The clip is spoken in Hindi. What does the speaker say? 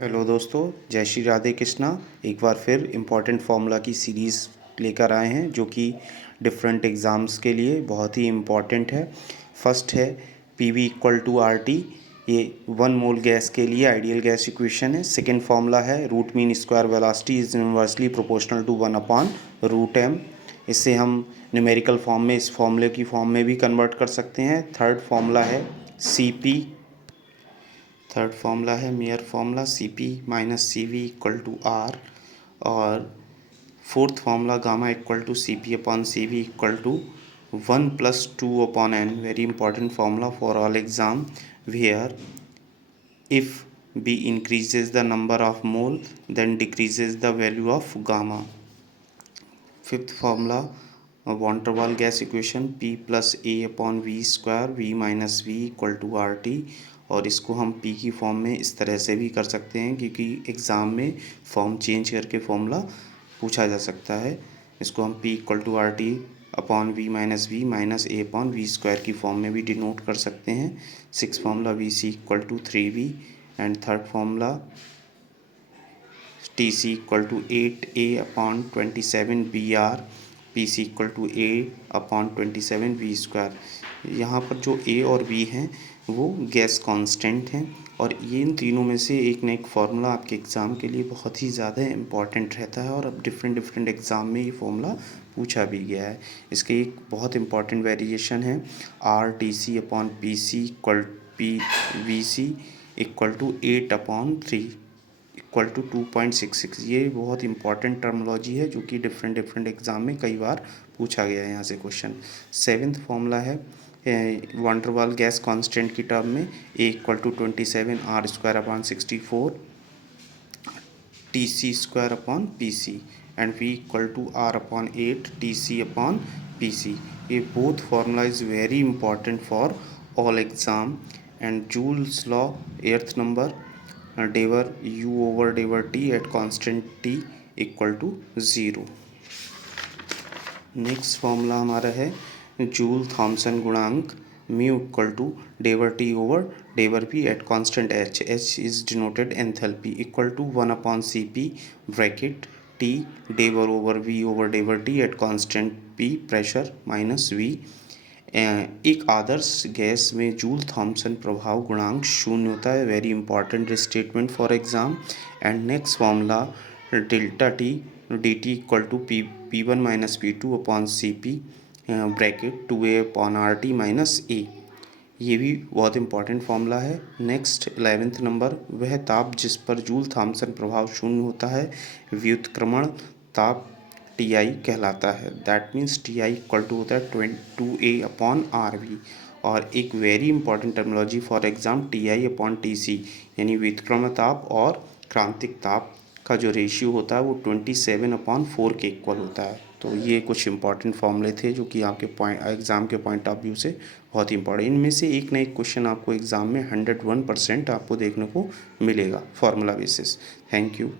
हेलो दोस्तों, जय श्री राधे कृष्णा। एक बार फिर इम्पॉर्टेंट फार्मूला की सीरीज़ लेकर आए हैं जो कि डिफरेंट एग्ज़ाम्स के लिए बहुत ही इम्पॉर्टेंट है। फर्स्ट है P V equal to R T, ये 1 मोल गैस के लिए आइडियल गैस इक्वेशन है। सेकेंड फार्मूला है root mean square velocity is inversely proportional to 1/√m। इससे हम न्यूमेरिकल फॉर्म में इस फॉर्मूले की फॉर्म में भी कन्वर्ट कर सकते हैं। थर्ड फार्मूला है सी पी, थर्ड फार्मूला है Mayer formula C P minus C V equal to R. और fourth formula gamma equal to C P upon C V equal to 1+2/n। Very important formula for all exam where if b increases the number of mole then decreases the value of gamma। Fifth formula van der Waals gas equation P plus A upon V square V minus V equal to R T. और इसको हम P की फॉर्म में इस तरह से भी कर सकते हैं क्योंकि एग्ज़ाम में फॉर्म चेंज करके फॉर्मूला पूछा जा सकता है। इसको हम P equal to R T upon V minus a upon V square की फॉर्म में भी डिनोट कर सकते हैं। Six formula V C equal to 3v। And third formula T C equal to 8a/27 br, P C equal to a/27 v²। यहाँ पर जो a और b हैं वो गैस कांस्टेंट हैं और ये इन तीनों में से एक न एक फार्मूला आपके एग्ज़ाम के लिए बहुत ही ज़्यादा इम्पॉर्टेंट रहता है और अब डिफरेंट एग्ज़ाम में ये फार्मूला पूछा भी गया है। इसके एक बहुत इम्पॉर्टेंट वेरिएशन है R T C upon P C equal P V C equal to 8/3 equal to 2.66। ये बहुत इंपॉर्टेंट टर्मोलॉजी है जो कि डिफरेंट एग्ज़ाम में कई बार पूछा गया है यहाँ से क्वेश्चन। सेवेंथ फॉर्मूला है van der Waals gas constant की टर्म में A equal to 27 r² / 64 T C square upon P C and V equal to r/8 T C upon P C. ये both formula is very important for all exam. And Joule's law एर्थ नंबर डेवर u ओवर डेवर t at constant t equal to 0। Next formula हमारा है जूल थॉमसन गुणांक म्यू इक्वल टू डेवर टी ओवर डेवर P at constant h। h is denoted enthalpy equal to 1/cp bracket t डेवर ओवर v ओवर डेवर t at constant p pressure minus v। एक आदर्श गैस में जूल थॉमसन प्रभाव गुणांक 0 होता है। Very important statement for exam. And next formula delta T D T equal to P1 minus P2 upon C P bracket 2a upon R T minus ए। ये भी बहुत इंपॉर्टेंट फार्मूला है। नेक्स्ट 11th नंबर वह ताप जिस पर जूल थॉमसन प्रभाव 0 होता है व्युत्क्रमण ताप टी आई कहलाता है। That means T I equal to होता है 2a/RV। और एक very important terminology for exam T I upon T C, यानी व्युत्क्रमण ताप और क्रांतिक ताप का जो रेशियो होता है वो 27/4 के इक्वल होता है। तो ये कुछ इंपॉर्टेंट फॉर्मूले थे जो कि आपके एग्ज़ाम के पॉइंट ऑफ व्यू से बहुत इंपॉर्टेंट। इनमें से एक ना एक क्वेश्चन आपको एग्ज़ाम में 101% आपको देखने को मिलेगा फार्मूला बेसिस। Thank you.